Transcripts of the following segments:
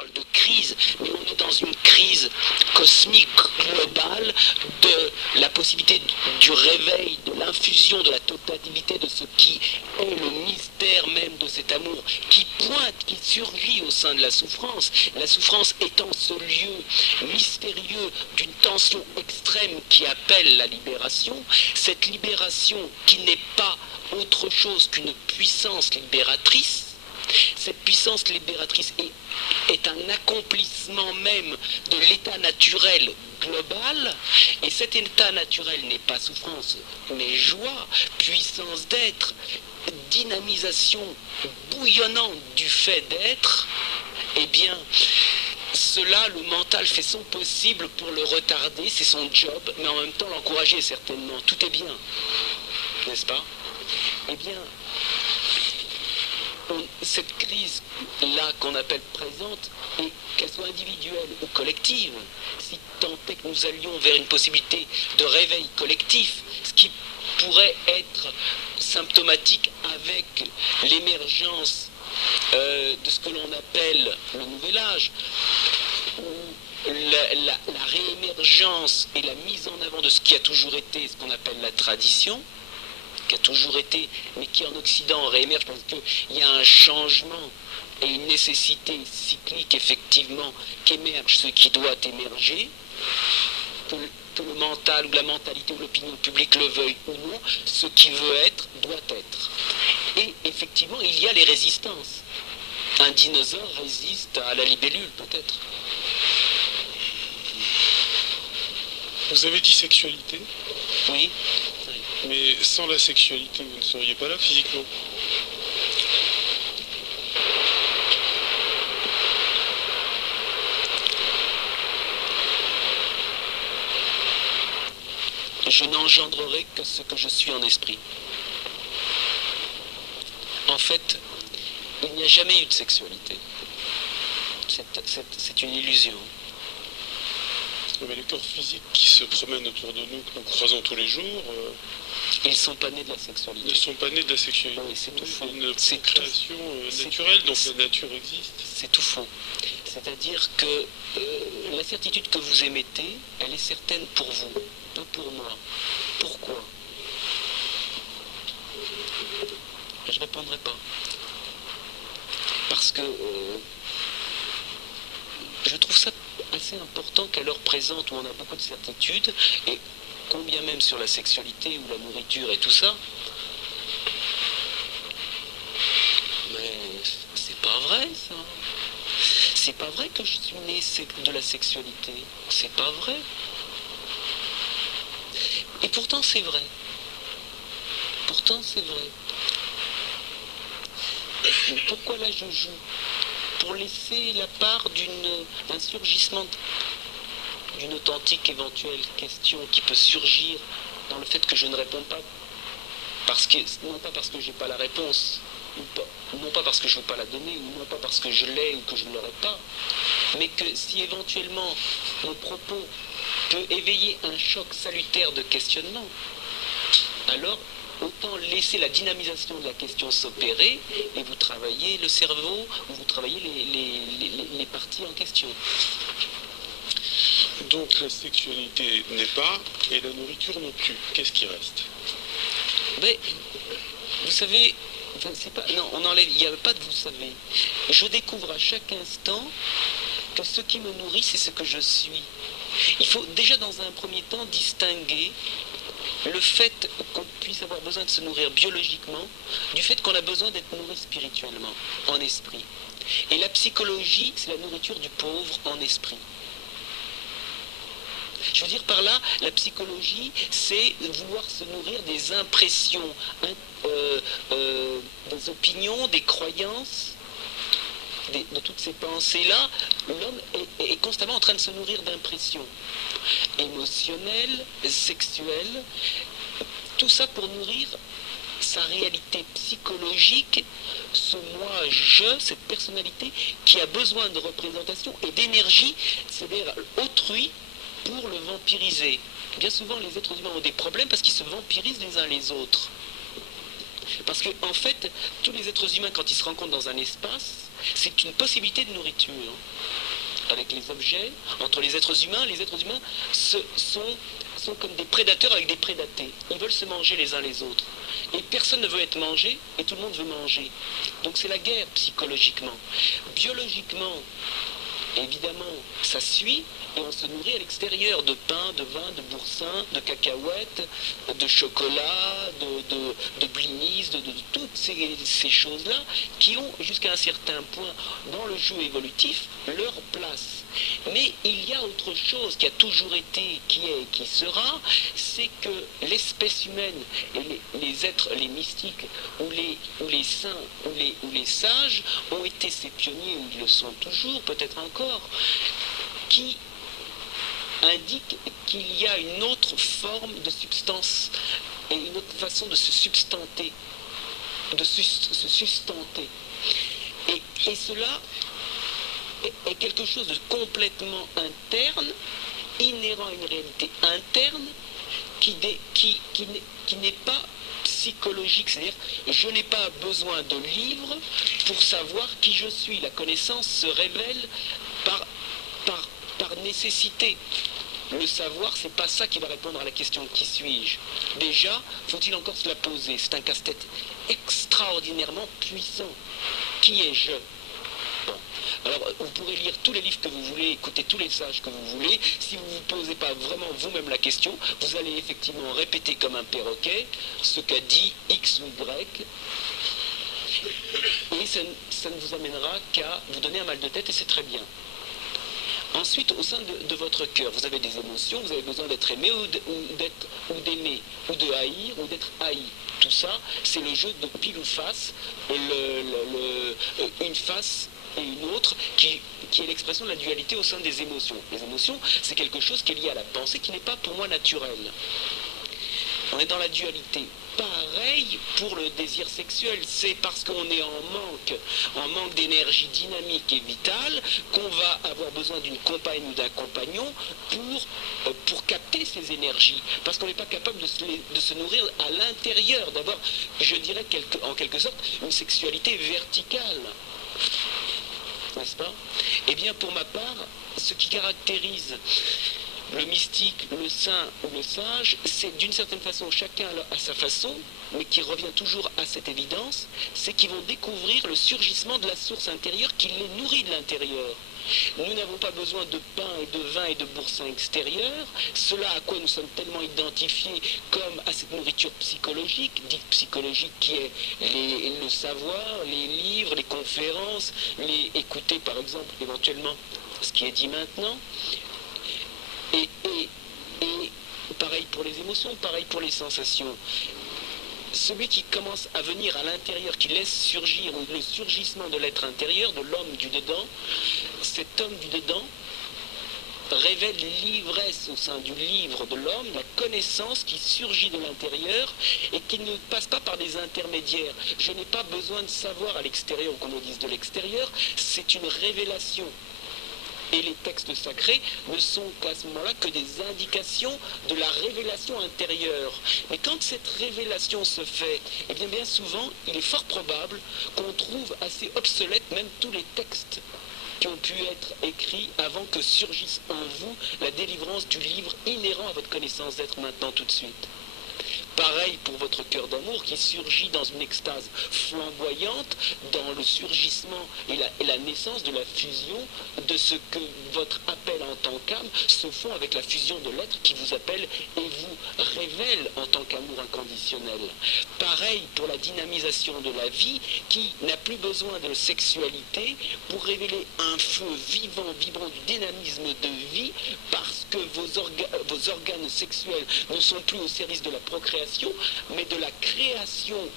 parle de crise, mais on est dans une crise cosmique globale de la possibilité du réveil, de l'infusion de la totalité de ce qui est le mystère même de cet amour qui pointe, qui surgit au sein de la souffrance étant ce lieu mystérieux d'une tension extrême qui appelle la libération, cette libération qui n'est pas autre chose qu'une puissance libératrice. Cette puissance libératrice est un accomplissement même de l'état naturel global, et cet état naturel n'est pas souffrance, mais joie, puissance d'être, dynamisation bouillonnante du fait d'être. Eh bien, cela, le mental fait son possible pour le retarder, c'est son job, mais en même temps l'encourager certainement. Tout est bien, n'est-ce pas? Eh bien, cette crise-là qu'on appelle présente, et qu'elle soit individuelle ou collective, si tant est que nous allions vers une possibilité de réveil collectif, ce qui pourrait être symptomatique avec l'émergence de ce que l'on appelle le nouvel âge, la réémergence et la mise en avant de ce qui a toujours été ce qu'on appelle la tradition, qui a toujours été, mais qui en Occident réémerge parce qu'il y a un changement et une nécessité cyclique effectivement qu'émerge ce qui doit émerger, que le mental ou la mentalité ou l'opinion publique le veuille ou non, ce qui veut être doit être. Et effectivement, il y a les résistances. Un dinosaure résiste à la libellule, peut-être. Vous avez dit sexualité? Oui. Mais sans la sexualité, vous ne seriez pas là physiquement? Je n'engendrerai que ce que je suis en esprit. En fait, il n'y a jamais eu de sexualité. C'est une illusion. Mais les corps physiques qui se promènent autour de nous, que nous croisons tous les jours, ils ne sont pas nés de la sexualité. Ne sont pas nés de la sexualité. Oui, c'est tout faux. C'est une création naturelle, donc la nature existe. C'est tout faux. C'est-à-dire que la certitude que vous émettez, elle est certaine pour vous, pas pour moi. Pourquoi? Je ne répondrai pas. Parce que je trouve ça assez important qu'à l'heure présente où on a beaucoup de certitudes, et combien même sur la sexualité ou la nourriture et tout ça, mais c'est pas vrai ça. C'est pas vrai que je suis né de la sexualité. C'est pas vrai. Et pourtant c'est vrai. Pourtant c'est vrai. Pourquoi là je joue? Pour laisser la part d'un surgissement, d'une authentique éventuelle question qui peut surgir dans le fait que je ne réponds pas. Non pas parce que je n'ai pas la réponse, non pas parce que je ne veux pas la donner, ou non pas parce que je l'ai ou que je ne l'aurai pas, mais que si éventuellement mon propos peut éveiller un choc salutaire de questionnement, alors autant laisser la dynamisation de la question s'opérer et vous travaillez le cerveau ou vous travaillez les parties en question. Donc la sexualité n'est pas et la nourriture non plus. Qu'est-ce qui reste? Mais vous savez, enfin, c'est pas, non, on enlève, il n'y a pas de vous savez. Je découvre à chaque instant que ce qui me nourrit, c'est ce que je suis. Il faut déjà dans un premier temps distinguer le fait qu'on puisse avoir besoin de se nourrir biologiquement du fait qu'on a besoin d'être nourri spirituellement, en esprit. Et la psychologie, c'est la nourriture du pauvre en esprit. Je veux dire par là, la psychologie, c'est vouloir se nourrir des impressions, des opinions, des croyances, de toutes ces pensées-là. L'homme est constamment en train de se nourrir d'impressions émotionnelles, sexuelles, tout ça pour nourrir sa réalité psychologique, ce moi-je, cette personnalité qui a besoin de représentation et d'énergie, c'est-à-dire autrui, pour le vampiriser. Bien souvent, les êtres humains ont des problèmes parce qu'ils se vampirisent les uns les autres. Parce que, en fait, tous les êtres humains, quand ils se rencontrent dans un espace, c'est une possibilité de nourriture. Avec les objets, entre les êtres humains sont comme des prédateurs avec des prédatés. Ils veulent se manger les uns les autres. Et personne ne veut être mangé, et tout le monde veut manger. Donc c'est la guerre psychologiquement. Biologiquement, évidemment, ça suit, et on se nourrit à l'extérieur de pain, de vin, de boursin, de cacahuètes, de chocolat, de blinis, de toutes ces choses-là qui ont jusqu'à un certain point dans le jeu évolutif leur place. Mais il y a autre chose qui a toujours été, qui est et qui sera, c'est que l'espèce humaine et les êtres, les mystiques ou les saints ou les sages ont été ces pionniers, ou ils le sont toujours, peut-être encore, qui indique qu'il y a une autre forme de substance et une autre façon de se substanter, de se sustenter. Et cela est quelque chose de complètement interne, inhérent à une réalité interne qui n'est pas psychologique, c'est-à-dire je n'ai pas besoin de livres pour savoir qui je suis. La connaissance se révèle par nécessité. Le savoir, c'est pas ça qui va répondre à la question qui suis-je. Déjà, faut-il encore se la poser? C'est un casse-tête extraordinairement puissant. Qui est-je? Bon. Alors, vous pourrez lire tous les livres que vous voulez, écouter tous les sages que vous voulez. Si vous ne vous posez pas vraiment vous-même la question, vous allez effectivement répéter comme un perroquet ce qu'a dit X ou Y. Et ça ne vous amènera qu'à vous donner un mal de tête, et c'est très bien. Ensuite, au sein de votre cœur, vous avez des émotions, vous avez besoin d'être aimé ou d'aimer, ou de haïr, ou d'être haï. Tout ça, c'est le jeu de pile ou face, une face et une autre, qui est l'expression de la dualité au sein des émotions. Les émotions, c'est quelque chose qui est lié à la pensée, qui n'est pas pour moi naturel. On est dans la dualité. Pareil pour le désir sexuel, c'est parce qu'on est en manque d'énergie dynamique et vitale, qu'on va avoir besoin d'une compagne ou d'un compagnon pour capter ces énergies. Parce qu'on n'est pas capable de se nourrir à l'intérieur, d'avoir, je dirais en quelque sorte, une sexualité verticale. N'est-ce pas? Eh bien, pour ma part, ce qui caractérise le mystique, le saint ou le sage, c'est d'une certaine façon, chacun à sa façon, mais qui revient toujours à cette évidence, c'est qu'ils vont découvrir le surgissement de la source intérieure qui les nourrit de l'intérieur. Nous n'avons pas besoin de pain et de vin et de boursin extérieur, cela à quoi nous sommes tellement identifiés comme à cette nourriture psychologique, dite psychologique qui est le savoir, les livres, les conférences, écouter par exemple éventuellement ce qui est dit maintenant. Et pareil pour les émotions, pareil pour les sensations. Celui qui commence à venir à l'intérieur, qui laisse surgir le surgissement de l'être intérieur, de l'homme du dedans, cet homme du dedans révèle l'ivresse au sein du livre de l'homme, la connaissance qui surgit de l'intérieur et qui ne passe pas par des intermédiaires. Je n'ai pas besoin de savoir à l'extérieur, qu'on me dise de l'extérieur, c'est une révélation. Et les textes sacrés ne sont qu'à ce moment-là que des indications de la révélation intérieure. Mais quand cette révélation se fait, eh bien souvent, il est fort probable qu'on trouve assez obsolètes même tous les textes qui ont pu être écrits avant que surgisse en vous la délivrance du livre inhérent à votre connaissance d'être maintenant tout de suite. Pareil pour votre cœur d'amour qui surgit dans une extase flamboyante, dans le surgissement et la naissance de la fusion de ce que votre appel en tant qu'âme se font avec la fusion de l'être qui vous appelle et vous révèle en tant qu'amour inconditionnel. Pareil pour la dynamisation de la vie qui n'a plus besoin de sexualité pour révéler un feu vivant, vibrant du dynamisme de vie parce que vos organes sexuels ne sont plus au service de la procréation, mais de la création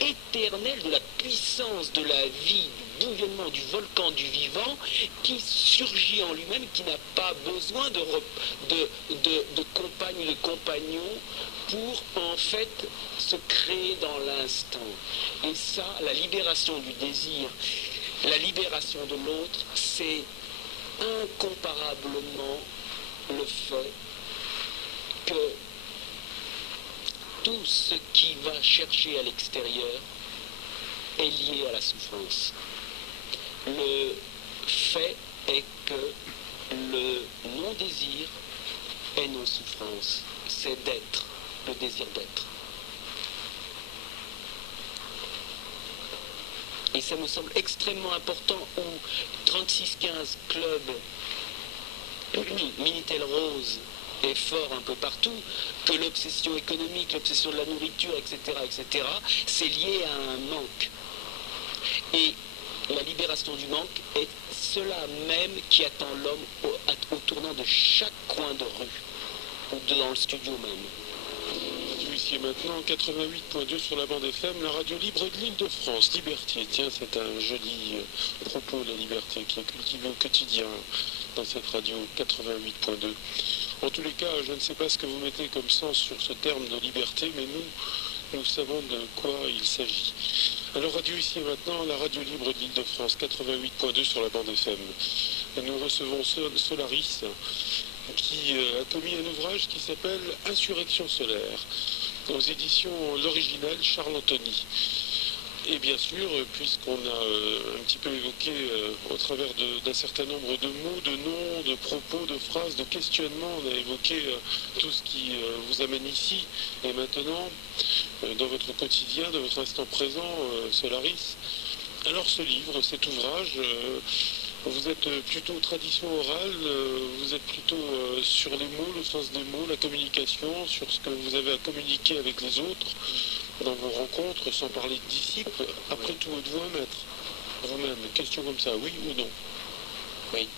éternelle, de la puissance de la vie, du bouillonnement du volcan du vivant qui surgit en lui-même, qui n'a pas besoin de compagne, de compagnon pour en fait se créer dans l'instant. Et ça, la libération du désir, la libération de l'autre, c'est incomparablement le fait que tout ce qui va chercher à l'extérieur est lié à la souffrance. Le fait est que le non-désir est nos souffrances. C'est d'être, le désir d'être. Et ça me semble extrêmement important où 3615 Club Minitel Rose est fort un peu partout, que l'obsession économique, l'obsession de la nourriture, etc., c'est lié à un manque. Et la libération du manque est cela même qui attend l'homme au tournant de chaque coin de rue, ou dans le studio même. Ici et maintenant, 88.2 sur la bande FM, la radio libre de l'Île-de-France, Liberté. Tiens, c'est un joli propos, la liberté, qui est cultivé au quotidien dans cette radio 88.2. En tous les cas, je ne sais pas ce que vous mettez comme sens sur ce terme de liberté, mais nous savons de quoi il s'agit. Alors, radio ici et maintenant, la radio libre de l'Île-de-France, 88.2 sur la bande FM. Et nous recevons Solaris, qui a commis un ouvrage qui s'appelle Insurrection solaire, aux éditions L'Original Charles Anthony. Et bien sûr, puisqu'on a un petit peu évoqué au travers d'un certain nombre de mots, de noms, de propos, de phrases, de questionnements, on a évoqué tout ce qui vous amène ici et maintenant, dans votre quotidien, dans votre instant présent, Solaris. Alors ce livre, cet ouvrage, vous êtes plutôt tradition orale, vous êtes plutôt sur les mots, le sens des mots, la communication, sur ce que vous avez à communiquer avec les autres, dans vos rencontres, sans parler de disciples. Après tout, êtes-vous un maître vous-même? Question comme ça, oui ou non? Oui.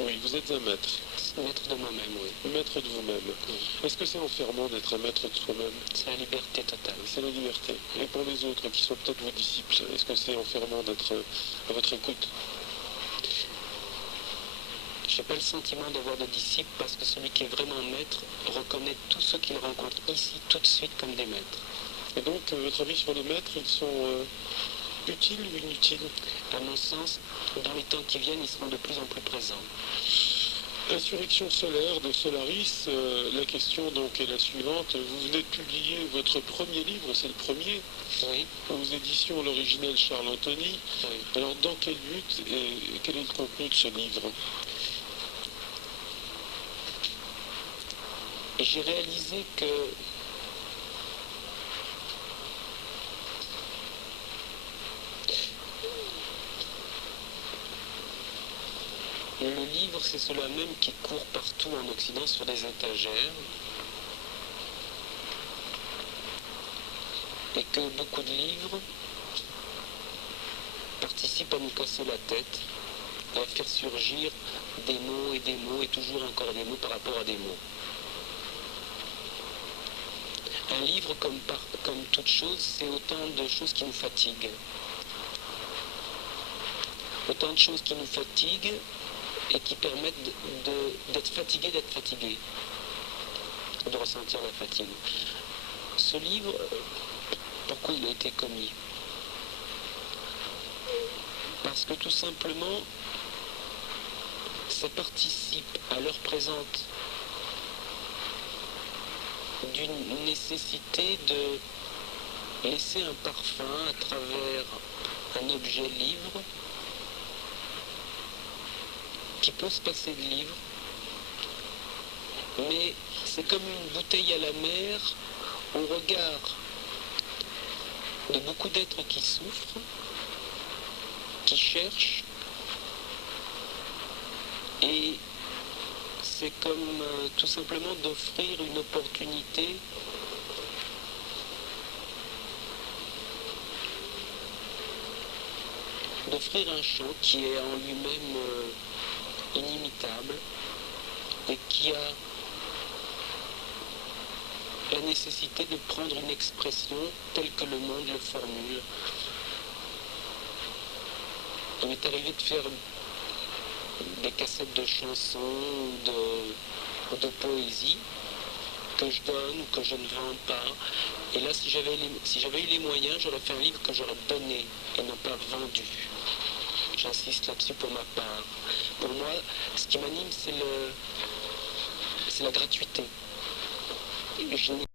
Oui, vous êtes un maître. Maître de moi-même, oui. Maître de vous-même. Oui. Est-ce que c'est enfermant d'être un maître de soi-même? C'est la liberté totale. C'est la liberté. Et pour les autres qui sont peut-être vos disciples, est-ce que c'est enfermant d'être à votre écoute? Je n'ai pas le sentiment d'avoir de disciples parce que celui qui est vraiment maître reconnaît tous ceux qu'il rencontre ici tout de suite comme des maîtres. Et donc, votre avis sur les maîtres, ils sont utiles ou inutiles? À mon sens, dans les temps qui viennent, ils seront de plus en plus présents. Insurrection solaire de Solaris, la question donc est la suivante. Vous venez de publier votre premier livre, c'est le premier, oui, aux éditions L'Original Charles Anthony. Oui. Alors, dans quel but et quel est le contenu de ce livre? Et j'ai réalisé que le livre, c'est cela même qui court partout en Occident sur des étagères, et que beaucoup de livres participent à nous casser la tête, à faire surgir des mots et toujours encore des mots par rapport à des mots. Un livre, comme toute chose, c'est autant de choses qui nous fatiguent. Autant de choses qui nous fatiguent et qui permettent d'être fatigué, de ressentir la fatigue. Ce livre, pourquoi il a été commis? Parce que tout simplement, ça participe à l'heure présente d'une nécessité de laisser un parfum à travers un objet livre qui peut se passer de livre, mais c'est comme une bouteille à la mer au regard de beaucoup d'êtres qui souffrent, qui cherchent, et c'est comme tout simplement d'offrir une opportunité d'offrir un chant qui est en lui-même inimitable et qui a la nécessité de prendre une expression telle que le monde le formule. Il m'est arrivé de faire des cassettes de chansons ou de poésie que je donne ou que je ne vends pas. Et là, si j'avais eu les moyens, j'aurais fait un livre que j'aurais donné et non pas vendu. J'insiste là-dessus pour ma part. Pour moi, ce qui m'anime, c'est la gratuité. Je n'ai